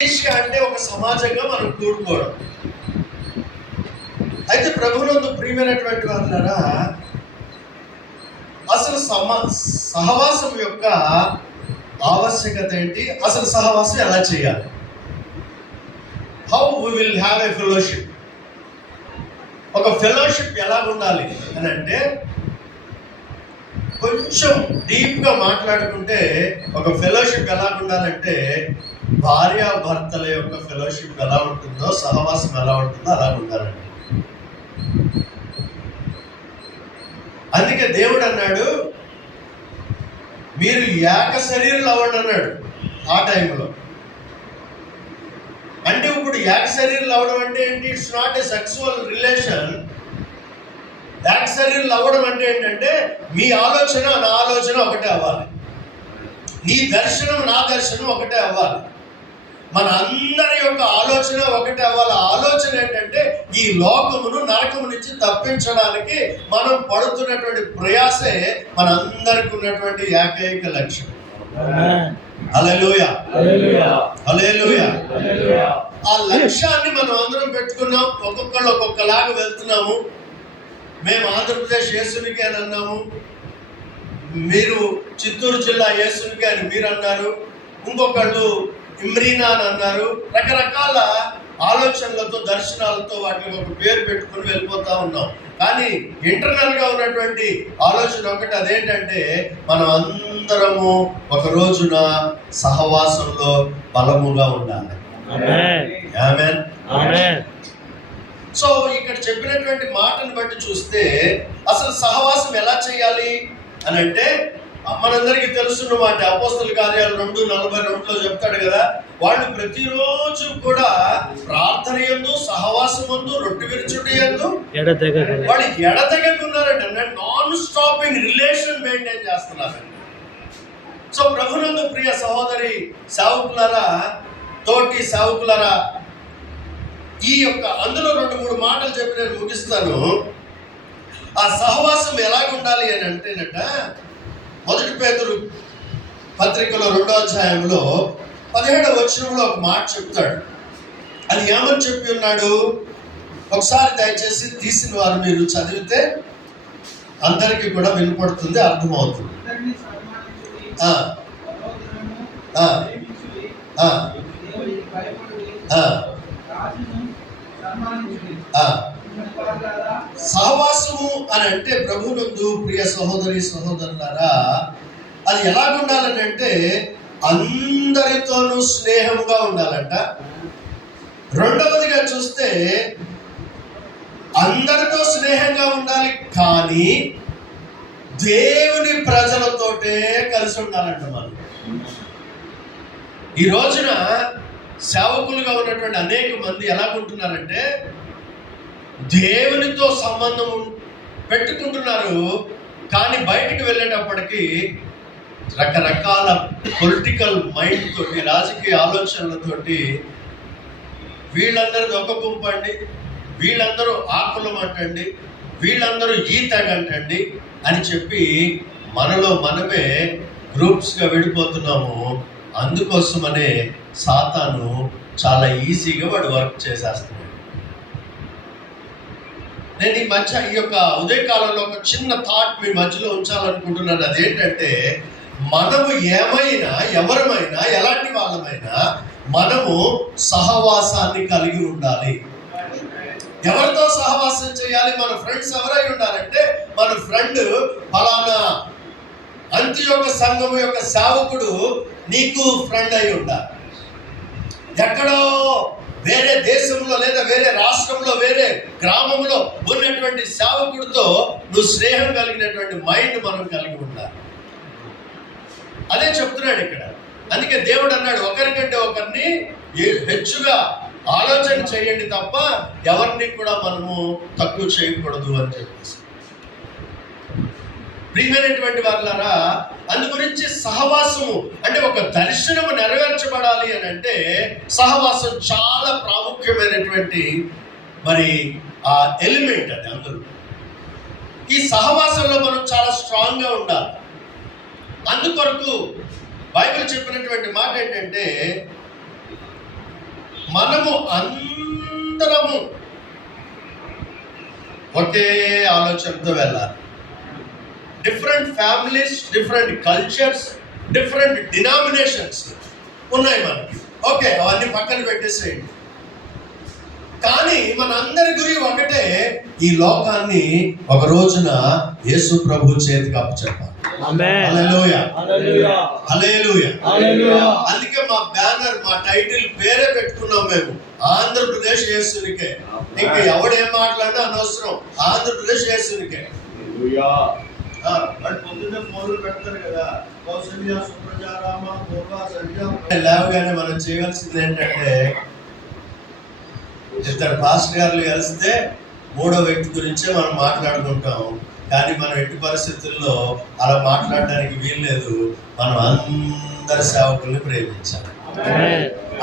అంటే ఒక సమాజంగా మనం కూడుకోవడం. అయితే ప్రభునందు ప్రియమైనటువంటి వారులారా, అసలు సహవాసం యొక్క ఆవశ్యకత ఏంటి? అసలు సహవాసం ఎలా చేయాలి? How we will have a fellowship. ఒక ఫెలోషిప్ ఎలా ఉండాలి అని అంటే, కొంచెం డీప్గా మాట్లాడుకుంటే ఒక ఫెలోషిప్ ఎలా ఉండాలంటే, భార్యాభర్తల యొక్క ఫెలోషిప్ ఎలా ఉంటుందో, సహవాసం ఎలా ఉంటుందో అలా ఉండాలండి. అందుకే దేవుడు అన్నాడు, మీరు ఏక శరీరులు అవ్వండి అన్నాడు ఆ టైంలో. అంటే ఇప్పుడు ఏక శరీరులు అవ్వడం అంటే ఏంటి? It's not a sexual relation. ఏక శరీరులు అవ్వడం అంటే ఏంటంటే, మీ ఆలోచన నా ఆలోచన ఒకటే అవ్వాలి, నీ దర్శనం నా దర్శనం ఒకటే అవ్వాలి, మన అందరి యొక్క ఆలోచన ఒకటే అవ్వాలి. ఆలోచన ఏంటంటే, ఈ లోకమును నరకము నుంచి తప్పించడానికి మనం పడుతున్నటువంటి ప్రయాసే మనందరికి ఉన్నటువంటి ఏకైక లక్ష్యం. హల్లెలూయా, హల్లెలూయా. ఆ లక్ష్యాన్ని మనం అందరం పెట్టుకున్నాం. ఒక్కొక్కళ్ళు ఒక్కొక్కలాగా వెళ్తున్నాము. మేము ఆంధ్రప్రదేశ్ యేసునికి అని అన్నాము, మీరు చిత్తూరు జిల్లా యేసునికి అని మీరు అన్నారు, ఇంకొకళ్ళు ఇమ్రీనా అని అన్నారు. రకరకాల ఆలోచనలతో, దర్శనాలతో వాటికి ఒక పేరు పెట్టుకుని వెళ్ళిపోతా ఉన్నాం. కానీ ఇంటర్నల్గా ఉన్నటువంటి ఆలోచన ఒకటి, అదేంటంటే మనం అందరము ఒక రోజున సహవాసంలో బలముగా ఉండాలి. ఆమేన్, ఆమేన్. సో ఇక్కడ చెప్పినటువంటి మాటను బట్టి చూస్తే అసలు సహవాసం ఎలా చేయాలి అని అంటే, మనందరికీ తెలుసున్న మాట అపోస్తలుల కార్యాలు 2:42 చెప్తాడు కదా, వాళ్ళు ప్రతిరోజు కూడా ప్రార్థన యందు, సహవాసమందు, రొట్టె విరుచుట యందు వాళ్ళు ఎడతెగకున్నారంటే నాన్ స్టాపింగ్ రిలేషన్ మెయింటైన్ చేస్తున్నారండి. సో ప్రభునందు ప్రియ సహోదరి సేవకులారా, తోటి సేవకులారా, ఈ యొక్క అందులో 2-3 మాటలు చెప్పి నేను ముగిస్తాను. ఆ సహవాసం ఎలాగ ఉండాలి అని అంటేనట, 1 పేతురు పత్రికలో 2వ అధ్యాయంలో 17వ వచనంలో ఒక మాట చెప్తాడు. అది ఏమని చెప్పి ఉన్నాడు? ఒకసారి దయచేసి తీసిన వారు మీరు చదివితే అందరికీ కూడా వినపడుతుంది, అర్థమవుతుంది. సహవాసము అని అంటే ప్రభునందు ప్రియ సహోదరి సహోదరులారా, అది ఎలాగుండాలని అంటే అందరితోనూ స్నేహంగా ఉండాలంట. రెండవదిగా చూస్తే అందరితో స్నేహంగా ఉండాలి, కానీ దేవుని ప్రజలతోటే కలిసి ఉండాలంట. మనం ఈ రోజున సేవకులుగా ఉన్నటువంటి అనేక మంది ఎలాగుంటున్నారంటే, దేవునితో సంబంధం పెట్టుకుంటున్నారు, కానీ బయటికి వెళ్ళేటప్పటికి రకరకాల పొలిటికల్ మైండ్ తోటి, రాజకీయ ఆలోచనలతోటి వీళ్ళందరూ ఒక గుంపు అండి, వీళ్ళందరూ ఆ కులం అంటండి, వీళ్ళందరూ ఈ తెగ అంటండి అని చెప్పి మనలో మనమే గ్రూప్స్గా విడిపోతున్నాము. అందుకోసమనే సాతాను చాలా ఈజీగా వాడు వర్క్ చేసేస్తున్నాడు. నేను ఈ మధ్య ఈ యొక్క ఉదయకాలంలో ఒక చిన్న థాట్ మీ మధ్యలో ఉంచాలనుకుంటున్నాను. అదేంటంటే, మనము ఏమైనా, ఎవరమైనా, ఎలాంటి వాళ్ళమైనా మనము సహవాసాన్ని కలిగి ఉండాలి. ఎవరితో సహవాసం చేయాలి? మన ఫ్రెండ్స్ ఎవరై ఉండాలంటే, మన ఫ్రెండ్ ఫలానా అంత్యోక సంఘము యొక్క సేవకుడు నీకు ఫ్రెండ్ అయి ఉండాలి. ఎక్కడో వేరే దేశంలో లేదా వేరే రాష్ట్రంలో, వేరే గ్రామంలో ఉన్నటువంటి సేవకుడితో నువ్వు స్నేహం కలిగినటువంటి మైండ్ మనం కలిగి ఉండాలి. అదే చెప్తున్నాడు ఇక్కడ. అందుకే దేవుడు అన్నాడు, ఒకరికంటే ఒకరిని హెచ్చుగా ఆలోచన చేయండి తప్ప ఎవరిని కూడా మనము తక్కువ చేయకూడదు అని చెప్పేసి. ప్రియమైనటువంటి వారులారా, అందు గురించి సహవాసము అంటే ఒక దర్శనము నెరవేర్చబడాలి అని అంటే సహవాసం చాలా ప్రాముఖ్యమైనటువంటి మరి ఆ ఎలిమెంట్ అది. అందులో ఈ సహవాసంలో మనం చాలా స్ట్రాంగ్గా ఉండాలి. అందుకొరకు బైబిల్ చెప్పినటువంటి మాట ఏంటంటే, మనము అందరము ఒకే ఆలోచనతో వెళ్ళాలి. Different families, different cultures, different denominations ఉన్నాయి మనకి. ఓకే, అవన్నీ పక్కన పెట్టేసేయండి. కానీ మన అందరి గురి ఒకటే, ఈ లోకాన్ని ఒక రోజున యేసు ప్రభు చేతికి అప్పచెప్పాలి. హల్లెలూయా, హల్లెలూయా. అందుకే మా బ్యానర్, మా టైటిల్ పేరే పెట్టుకున్నాం మేము, ఆంధ్రప్రదేశ్ యేసునికే. ఇంకా ఎవడేం మాట్లాడినా అనవసరం, ఆంధ్రప్రదేశ్ యేసునికే. పొద్దున్నే ఫోన్లు పెడతారు కదా, లేవగానే మనం చేయవలసింది ఏంటంటే, ఇద్దరు పాస్టర్ గారులు కలిస్తే మూడో వ్యక్తి గురించే మనం మాట్లాడుకుంటాం. కానీ మనం ఎట్టి పరిస్థితుల్లో అలా మాట్లాడడానికి వీల్లేదు. మనం అందరి సేవకుల్ని ప్రేమించాలి,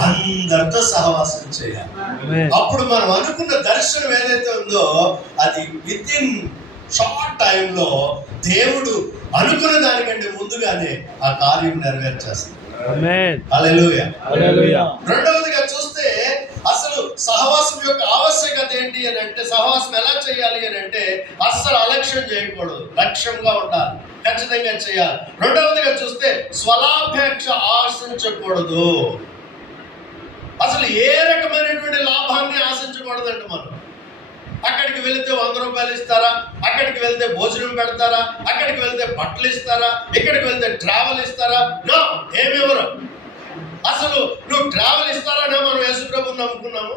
అందరితో సహవాసం చేయాలి. అప్పుడు మనం అనుకున్న దర్శనం ఏదైతే ఉందో అది విత్ ఇన్ షార్ట్ టైంలో దేవుడు అనుకున్న దానికంటే ముందుగానే ఆ కార్యం నెరవేర్చేస్తాడు. హల్లెలూయా. రెండవదిగా చూస్తే అసలు సహవాసం యొక్క ఆవశ్యకత ఏంటి అని అంటే, సహవాసం ఎలా చేయాలి అని అంటే, అస్సలు అలక్ష్యం చేయకూడదు, లక్ష్యంగా ఉండాలి, ఖచ్చితంగా చేయాలి. రెండవదిగా చూస్తే స్వలాపేక్ష ఆశించకూడదు. అసలు ఏ రకమైనటువంటి లాభాన్ని ఆశించకూడదంట. మనం అక్కడికి వెళితే 100 రూపాయలు ఇస్తారా, అక్కడికి వెళ్తే భోజనం పెడతారా, అక్కడికి వెళ్తే బట్టలు ఇస్తారా, ఇక్కడికి వెళ్తే ట్రావెల్ ఇస్తారా? నో, ఏమివ్వరు. అసలు నువ్వు ట్రావెల్ ఇస్తారనే మనం యేసుప్రభుని నమ్ముకున్నాము.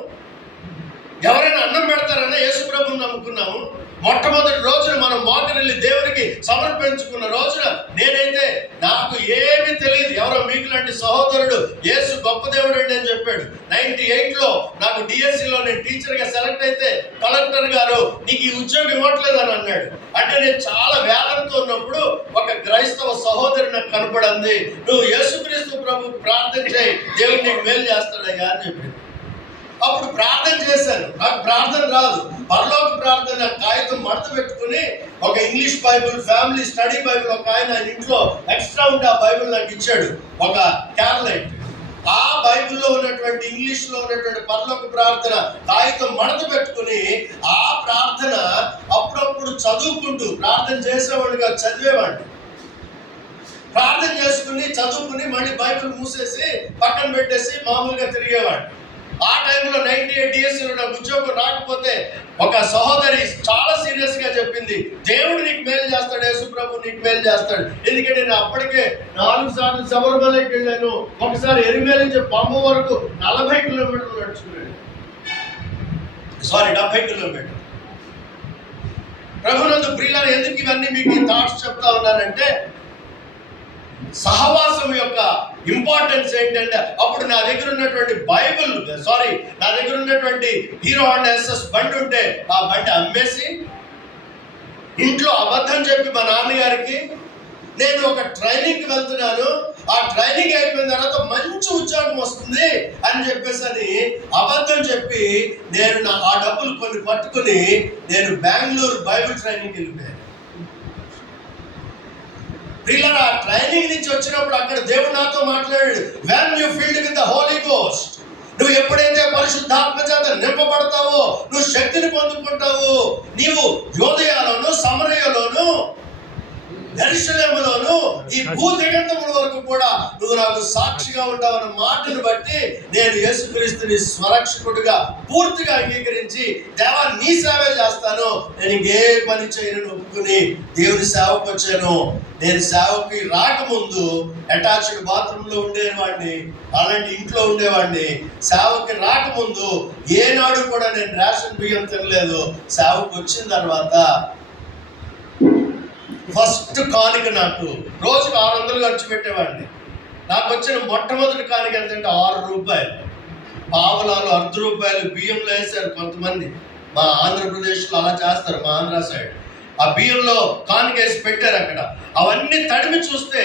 ఎవరైనా అన్నం పెడతారనే యేసుప్రభుని నమ్ముకున్నాము. మొట్టమొదటి రోజున మనం మోకరిల్లి దేవునికి సమర్పించుకున్న రోజున నేనైతే నాకు ఏమీ తెలియదు, ఎవరో మీకు లాంటి సహోదరుడు యేసు గొప్ప దేవుడు అండి అని చెప్పాడు. 98లో నాకు డిఎస్సిలో నేను టీచర్గా సెలెక్ట్ అయితే కలెక్టర్ గారు నీకు ఈ ఉద్యోగం ఇవ్వట్లేదు అని అన్నాడు. అంటే నేను చాలా వేదనతో ఉన్నప్పుడు ఒక క్రైస్తవ సహోదరు నాకు కనపడింది, నువ్వు యేసుక్రీస్తు ప్రభు ప్రార్థన చేయి, దేవుడు నీకు మేలు చేస్తాడయ్యా అని చెప్పింది. అప్పుడు ప్రార్థన చేశాను, నాకు ప్రార్థన రాదు. పరలోక ప్రార్థన కాగితం మడత పెట్టుకుని ఒక English Bible, family study Bible ఒక ఆయన ఇంట్లో ఎక్స్ట్రా ఉంటే ఆ బైబుల్ నాకు ఇచ్చాడు, ఒక క్యారలైట్. ఆ బైబుల్లో ఉన్నటువంటి ఇంగ్లీష్లో ఉన్నటువంటి పరలోక ప్రార్థన కాగితం మడత పెట్టుకుని ఆ ప్రార్థన అప్పుడప్పుడు చదువుకుంటూ ప్రార్థన చేసేవాడిగా చదివేవాడిని. ప్రార్థన చేసుకుని చదువుకుని మళ్ళీ బైబుల్ మూసేసి పక్కన పెట్టేసి మామూలుగా తిరిగేవాడిని. ఆ టైంలో 98 DSCలో నాకు ఉద్యోగం రాకపోతే ఒక సహోదరి చాలా సీరియస్గా చెప్పింది, దేవుడు నీకు మేలు చేస్తాడు, యేసుప్రభు నీకు మేలు చేస్తాడు. ఎందుకంటే నేను అప్పటికే 4 సార్లు శబరిమలకి వెళ్ళాను, ఒకసారి ఎరిమేలి నుంచి పంప వరకు 40 కిలోమీటర్లు నడుచుకున్నాను, 70 కిలోమీటర్లు. ప్రభునందు ప్రియులారా, ఎందుకు ఇవన్నీ మీకు ఈ థాట్స్ చెప్తా ఉన్నానంటే, సహవాసం యొక్క ఇంపార్టెన్స్ ఏంటంటే, అప్పుడు నా దగ్గర ఉన్నటువంటి నా దగ్గర ఉన్నటువంటి హీరో హోండా SS బండి ఉంటే ఆ బండి అమ్మేసి ఇంట్లో అబద్ధం చెప్పి మా నాన్నగారికి నేను ఒక ట్రైనింగ్కి వెళ్తున్నాను, ఆ ట్రైనింగ్ అయిపోయిన తర్వాత మంచి ఉద్యోగం వస్తుంది అని చెప్పేసి అబద్ధం చెప్పి నేను ఆ డబ్బులు కొన్ని పట్టుకుని నేను బెంగళూరు బైబిల్ ట్రైనింగ్కి వెళ్ళిపోయాను. పిల్లల ట్రైనింగ్ నుంచి వచ్చినప్పుడు అక్కడ దేవుడు నాతో మాట్లాడాడు, when you filled with the Holy Ghost, నువ్వు ఎప్పుడైతే పరిశుద్ధాత్మ చేత నింపబడతావో నువ్వు శక్తిని పొందుకుంటావు. నీవు యోదయలోను, సమరయలోను, యెరూషలేములోను, ఈ భూదిగంతముల వరకు కూడా నువ్వు నాకు సాక్షిగా ఉంటావన్న మాటను బట్టి నేను యేసుక్రీస్తుని స్వరక్షకుడిగా పూర్తిగా అంగీకరించి, దేవా నీ సేవే చేస్తాను, నేను ఇంకే పని చేయను ఒప్పుకుని దేవుని సేవకు వచ్చాను. నేను సేవకి రాకముందు అటాచ్డ్ బాత్రూంలో ఉండేవాడిని, అలాంటి ఇంట్లో ఉండేవాడిని. సేవకి రాకముందు ఏనాడు కూడా నేను రేషన్ బియ్యం తినలేదు. సేవకు వచ్చిన తర్వాత ఫస్ట్ కానుక నాకు రోజుకు 600 ఖర్చు పెట్టేవాడిని. నాకు వచ్చిన మొట్టమొదటి కానుక ఎంతంటే 6 రూపాయలు. పావలాలు, ₹1 బియ్యంలో వేశారు కొంతమంది. మా ఆంధ్రప్రదేశ్లో అలా చేస్తారు, మా ఆంధ్ర సైడ్ ఆ బియ్యంలో కానుకేసి పెట్టారు అక్కడ. అవన్నీ తడిమి చూస్తే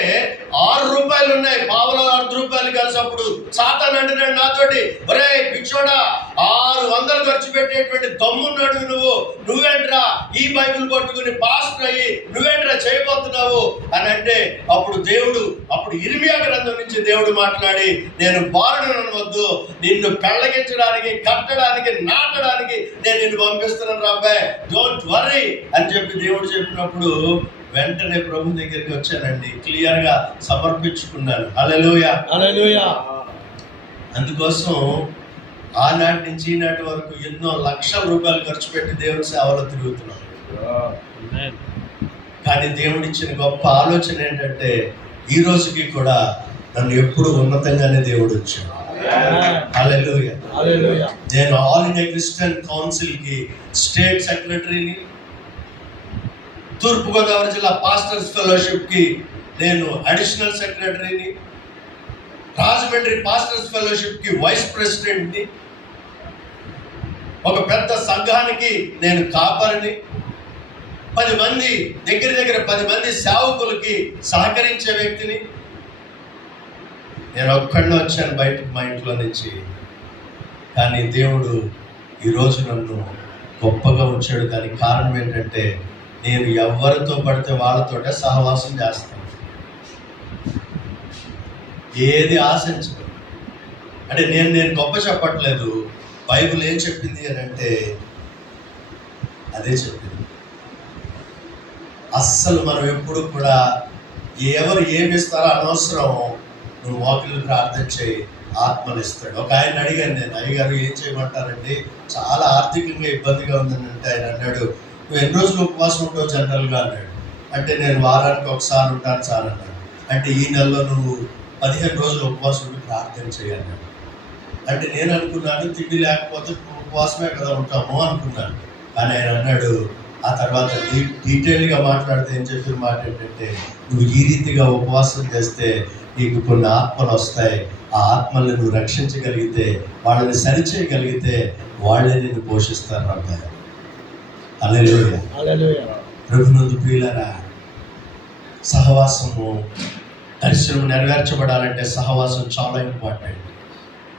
6 రూపాయలు ఉన్నాయి, పావలాలు ₹1 కలిసి. అప్పుడు సాతాను అంటున్నాడు నాతోటి, ఒరే పిచ్చోడా, 600 ఖర్చు పెట్టేటువంటి దమ్మున్నాడు నువ్వేంట్రా ఈ బైబిల్ పట్టుకుని పాస్టర్ అయ్యి నువ్వేంట్రా చేయబోతున్నావు అని అంటే, అప్పుడు ఇర్మియా గ్రంథం నుంచి దేవుడు మాట్లాడి, నేను బాలుడు అనవద్దు, నిన్ను పెళ్ళగించడానికి, కట్టడానికి, నాటడానికి నేను నిన్ను పంపిస్తున్నాను రాబాయ్, డోంట్ వర్రీ అని చెప్పి దేవుడు చెప్పినప్పుడు వెంటనే ప్రభు దగ్గరికి వచ్చానండి, క్లియర్ గా సమర్పించుకున్నాను. హల్లెలూయా, హల్లెలూయా. అందుకోసం ఆనాటి నుంచి ఈనాటి వరకు ఎన్నో లక్షల రూపాయలు ఖర్చు పెట్టి దేవుని సేవలో తిరుగుతున్నాం. కానీ దేవుడు ఇచ్చిన గొప్ప ఆలోచన ఏంటంటే, ఈ రోజుకి కూడా నన్ను ఎప్పుడు ఉన్నతంగానే దేవుడు వచ్చాడు. హల్లెలూయా, హల్లెలూయా. నేను ఆల్ ఇండియా క్రిస్టియన్ కౌన్సిల్ కి స్టేట్ సెక్రటరీని, తూర్పుగోదావరి జిల్లా పాస్టర్స్ ఫెలోషిప్ కి నేను అడిషనల్ సెక్రటరీని, రాజమండ్రి పాస్టర్స్ ఫెలోషిప్ కి వైస్ ప్రెసిడెంట్ని, ఒక పెద్ద సంఘానికి నేను కాపరిని, 10 మంది దగ్గర 10 మంది సేవకులకి సహకరించే వ్యక్తిని. నేను ఒక్కడిని వచ్చాను బయటకు మా ఇంట్లో నుంచి. కానీ దేవుడు ఈరోజు నన్ను గొప్పగా ఉంచాడు. దానికి కారణం ఏంటంటే, నేను ఎవరితో పడితే వాళ్ళతోటే సహవాసం చేస్తాను, ఏది ఆశించను. అంటే నేను గొప్ప చెప్పట్లేదు, బైబిల్ ఏం చెప్పింది అని అంటే అదే చెప్పింది. అస్సలు మనం ఎప్పుడు కూడా ఎవరు ఏమిస్తారో అనవసరం, నువ్వు వాకిలు ప్రార్థన చేయి, ఆత్మలు ఇస్తాడు. ఒక ఆయన అడిగాను నేను, అయ్యగారు ఏం చేయమంటారండి, చాలా ఆర్థికంగా ఇబ్బందిగా ఉందని అంటే ఆయన అన్నాడు, నువ్వు ఎన్ని రోజులు ఉపవాసం ఉంటావు జనరల్గా అన్నాడు. అంటే నేను వారానికి ఒకసారి ఉంటాను సార్ అన్నాడు. అంటే ఈ నెలలో నువ్వు 15 రోజులు ఉపవాసం ఉండి ప్రార్థన చేయాలి. అంటే నేను అనుకున్నాను, తిండి లేకపోతే ఉపవాసమే కదా ఉంటాము అనుకున్నాను. కానీ ఆయన అన్నాడు, ఆ తర్వాత డీటెయిల్గా మాట్లాడితే ఏం చెప్పిన మాట ఏంటంటే, నువ్వు ఈ రీతిగా ఉపవాసం చేస్తే నీకు కొన్ని ఆత్మలు వస్తాయి, ఆ ఆత్మల్ని నువ్వు రక్షించగలిగితే, వాళ్ళని సరిచేయగలిగితే వాళ్ళే నిన్ను పోషిస్తారు అబ్బాయి. హల్లెలూయా, హల్లెలూయా. ప్రభునందు ప్రియులారా, సహవాసము, దర్శనం నెరవేర్చబడాలంటే సహవాసం చాలా ఇంపార్టెంట్.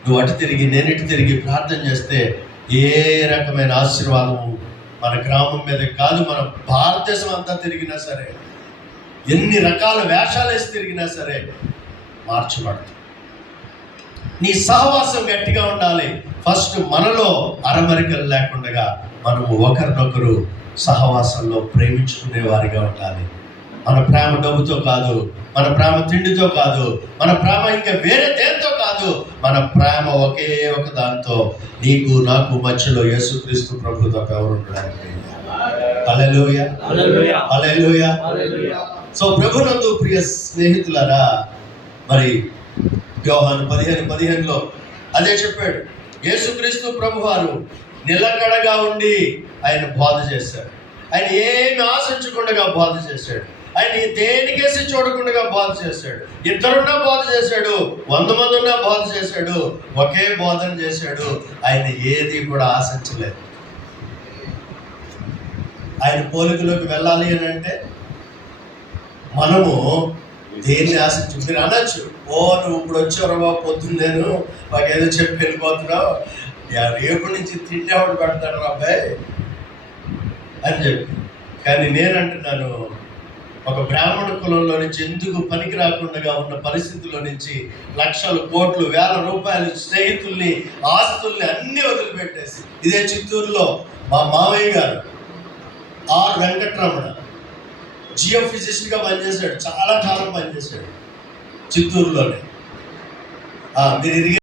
నువ్వు అటు తిరిగి నేను ఇటు తిరిగి ప్రార్థన చేస్తే ఏ రకమైన ఆశీర్వాదము మన గ్రామం మీద కాదు, మన భారతదేశం అంతా తిరిగినా సరే, ఎన్ని రకాల వేషాలు వేసి తిరిగినా సరే మార్చబడుతుంది. నీ సహవాసం గట్టిగా ఉండాలి. ఫస్ట్ మనలో అరమరికలు లేకుండా మనము ఒకరినొకరు సహవాసంలో ప్రేమించుకునే వారిగా ఉండాలి. మన ప్రేమ డబ్బుతో కాదు, మన ప్రేమ తిండితో కాదు, మన ప్రేమ ఇంకా వేరే దేంతో కాదు, మన ప్రేమ ఒకే ఒక దాంతో, నీకు నాకు మధ్యలో యేసుక్రీస్తు ప్రభు తప్ప ఎవరు ఉండడానికి. హల్లెలూయా, హల్లెలూయా, హల్లెలూయా, హల్లెలూయా. సో ప్రభునందు ప్రియ స్నేహితులారా, మరి యోహాను 15:15 అదే చెప్పాడు. యేసుక్రీస్తు ప్రభు వారు నిలకడగా ఉండి ఆయన బోధ చేశాడు. ఆయన ఏమి ఆశించకుండా బోధ చేశాడు. ఆయన దేనికేసి చూడకుండా బోధ చేశాడు. 2 బోధ చేశాడు, 100 మంది ఉన్నా బోధ చేశాడు, ఒకే బోధన చేశాడు. ఆయన ఏది కూడా ఆశించలేదు. ఆయన పోలికలోకి వెళ్ళాలి అని అంటే మనము దేన్ని ఆశించు. మీరు అనొచ్చు, నువ్వు ఇప్పుడు వచ్చావు బాబు, పొద్దున్న నేను మాకేదో చెప్పి వెళ్ళిపోతున్నావు, రేపు నుంచి తిండి ఎవడు పెడతాడు అబ్బాయి అని చెప్పి. కానీ నేను అంటున్నాను, ఒక బ్రాహ్మణ కులంలో నుంచి ఎందుకు పనికి రాకుండా ఉన్న పరిస్థితుల్లో నుంచి లక్షలు, కోట్లు, వేల రూపాయలు, స్నేహితుల్ని, ఆస్తుల్ని అన్నీ వదిలిపెట్టేసి, ఇదే చిత్తూరులో మా మామయ్య గారు ఆర్ వెంకటరమణ జియో ఫిజిసిస్ట్గా పనిచేశాడు, చాలా కాలం పనిచేశాడు చిత్తూరులోనే. మీరు